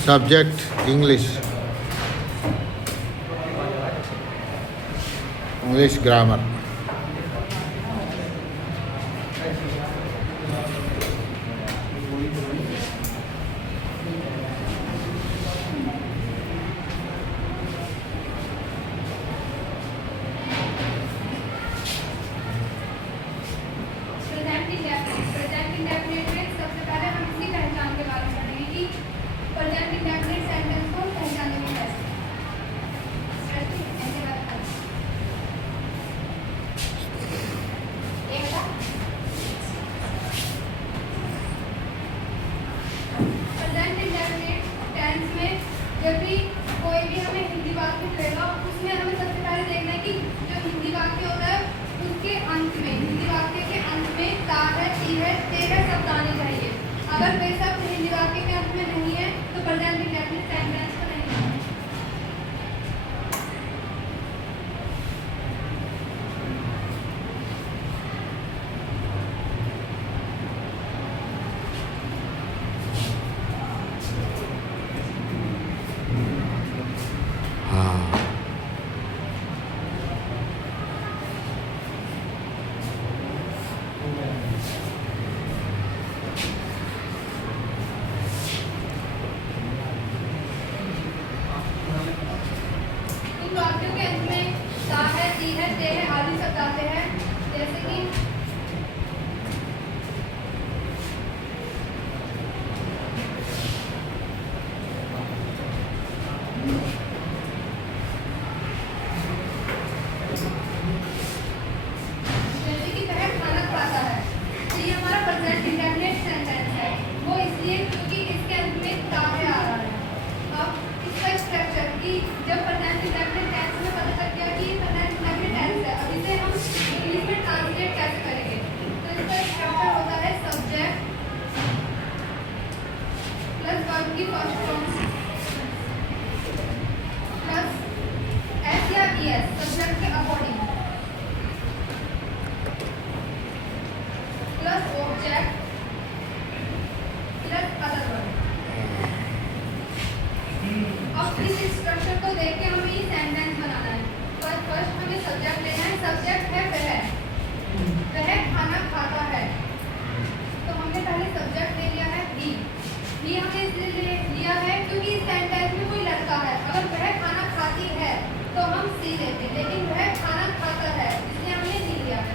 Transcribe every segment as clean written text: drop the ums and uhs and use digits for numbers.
Subject English, English grammar. जब भी कोई भी हमें हिंदी वाक्य मिलेगा उसमें हमें सबसे पहले देखना है कि जो हिंदी वाक्य होता है उसके अंत में, हिंदी वाक्य के अंत में ता है, ती है, ते है शब्द आने चाहिए। अगर वे शब्द हिंदी वाक्य के अंत में नहीं है तो प्रेजेंट इंडेफिनिट सेंटेंस को नहीं है। वाक्यों के अंत में ता है, ती है, ते है आदि शब्द आते हैं। जैसे कि वह खाना खाता है, तो ये हमारा प्रेजेंट इंडेफिनिट सेंटेंस है। वो इसलिए क्योंकि इसके अंत में ता है आ रहा है। अब इसका स्ट्रक्चर कि जब प्रेजेंट इंडेफिनिट टेंस में पता चल गया कि ये प्रेजेंट इंडेफिनिट टेंस है, अब इसे हम इंग्लिश में ट्रांसलेट कैसे करेंगे? तो इसका स्ट्रक्चर होता है सब्जेक्ट प्लस वर्ब की फर्स्ट फॉर्म प्लस एस या ईएस सब्जेक्ट के according plus object plus other verb. अब इस स्ट्रक्चर को देख के हमें ये सेंटेंस बनाना है। फर्स्ट हमें सब्जेक्ट लेना है। सब्जेक्ट है वह खाना खाता है, तो हमने पहले सब्जेक्ट ले लिया है ही। ही हमने इसलिए लिया है क्योंकि इस सेंटेंस में कोई लड़का है। अगर वह खाना खाती है तो हम सी लेते, लेकिन वह खाना खाता है इसलिए हमने सी लिया है।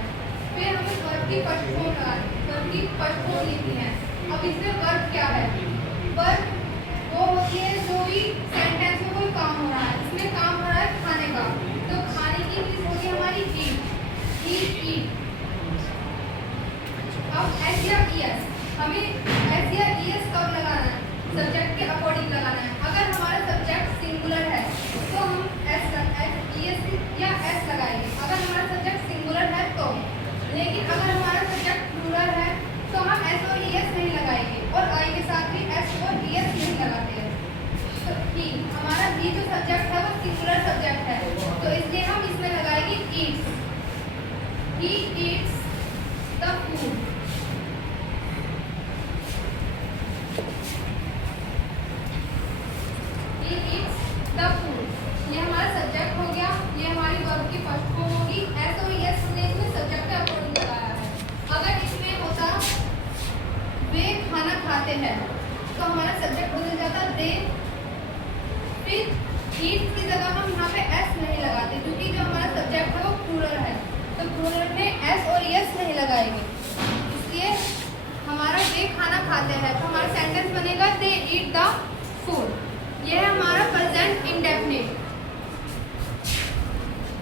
फिर हमें वर्ब की फर्स्ट फॉर्म लिखनी है। अब इसमें वर्ब क्या है? वर्ब वो होती है जो भी सेंटेंस में कोई काम हो रहा है, इसमें काम हो रहा है खाने का, तो खाने की इंग्लिश होगी हमारी ईट। अब एस या ईएस, हमें एस या ईएस कब लगाना है? सब्जेक्ट के अकॉर्डिंग लगाना है। अगर हमारा सब्जेक्ट सिंगुलर है तो हम ईएस या एस लगाएंगे, अगर हमारा सब्जेक्ट सिंगुलर है तो। लेकिन अगर हमारा सब्जेक्ट प्लूरल है तो हम एस और ईएस नहीं लगाएंगे, और आई के साथ भी एस और ईएस नहीं लगाते हैं। तो ही हमारा ही जो सब्जेक्ट है वो सिंगुलर सब्जेक्ट है, तो इसलिए हम इसमें लगाएंगे Yeats. He eats the food. He eats the food. ये हमारा सब्जेक्ट हो गया, ये हमारी वर्ब की फर्स्ट फॉर्म होगी। एस और ईएस हमने इसमें सब्जेक्ट के अकॉर्डिंग लगाया है। अगर इसमें होता वे खाना खाते हैं तो हमारा सब्जेक्ट बदल जाता दे। फिर ईट की जगह हम यहाँ पे एस नहीं लगाते क्योंकि जो हमारा सब्जेक्ट है वो प्लूरल है, तो प्लूरल में एस और एस नहीं लगाएंगे। इसलिए हमारा वे खाना खाते हैं तो हमारा सेंटेंस बनेगा दे ईट द फूड। यह हमारा प्रेजेंट इंडेफिनिट